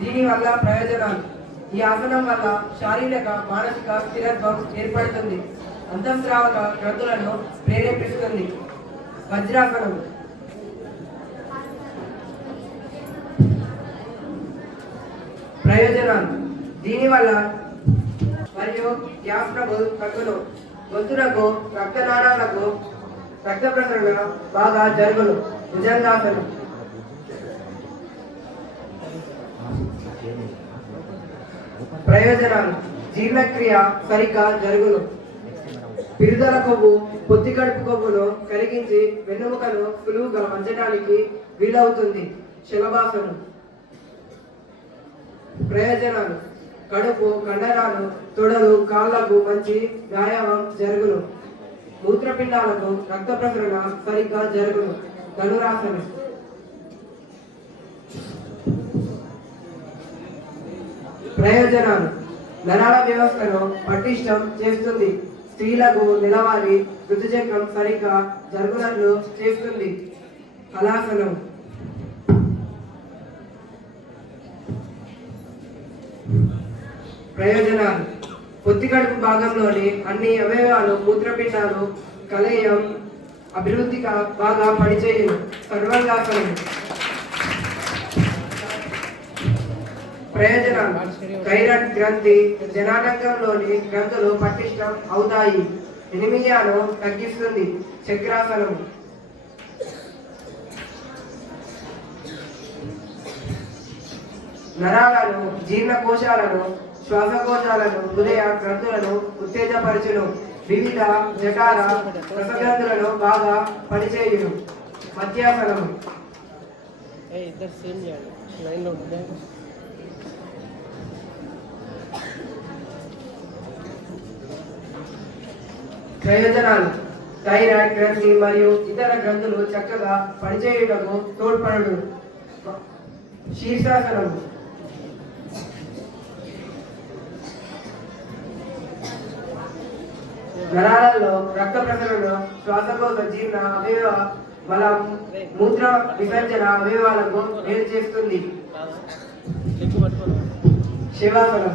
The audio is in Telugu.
దీనివల్ల ప్రయోజనాలు: ఈ ఆసనం వల్ల శారీరక మానసిక స్థిరత్వం ఏర్పడుతుంది. అంతఃస్రావక గ్రంథులను ప్రేరేపిస్తుంది. వజ్రాసనం. ప్రయోజనాలు: దీనివల్ల మరియు గ్యాస్ ట్రబుల్ తగ్గును. గొంతులకు రక్తనాళాలకు రక్త ప్రసరణ బాగా జరుగును. భుజంగాసనం. ప్రయోజనాలు: జీర్ణక్రియ సరిగ్గా జరుగును. పిరుదల కొవ్వు పొత్తి కడుపు కొవ్వును కరిగించి వెన్నెముకను సులువుగా వంచడానికి వీలవుతుంది. శలభాసనం. ప్రయోజనాలు: కడుపు కండరాలు తొడలు కాళ్లకు మంచి వ్యాయామం జరుగును. మూత్రపిండాలకు రక్త ప్రసరణ సరిగ్గా జరుగును. ధనురాసనం. ప్రయోజనాలు: నరాల వ్యవస్థను పటిష్టం చేస్తుంది. స్త్రీలకు నెలవారీ ఋతుచక్రం సరిగ్గా జరుగునట్లు చేస్తుంది. హలాసనం. ప్రయోజనాలు: పొత్తి కడుపు భాగంలోని అన్ని అవయవాలు మూత్రపిండాలు కలయం అభివృద్ధిగా బాగా పనిచేయును. సర్వాంగాసనం. ప్రయోజనాలు: థైరాయిడ్ గ్రంథి జనానంగంలోని గ్రంథులు పటిష్టం అవుతాయి. ఎనిమియాను తగ్గిస్తుంది. చక్రాసనం. నరాలను జీర్ణకోశాలను శ్వాసకోశాలను హృదయ గ్రంథులను ఉత్తేజపరచును. వివిధ జఠర రసగ్రంథులను బాగా పనిచేయును. మధ్యాసనం. ప్రయోజనాలు: థైరాయిడ్ గ్రంథి మరియు ఇతర గ్రంథులు చక్కగా పనిచేయుటకు తోడ్పడును. శీర్షాసనం. నరాలలో రక్త ప్రసరణ శ్వాసకోశ జీర్ణ అవయవ బలం మూత్ర విసర్జన అవయవాలకు మేలు చేస్తుంది. శివాసనం.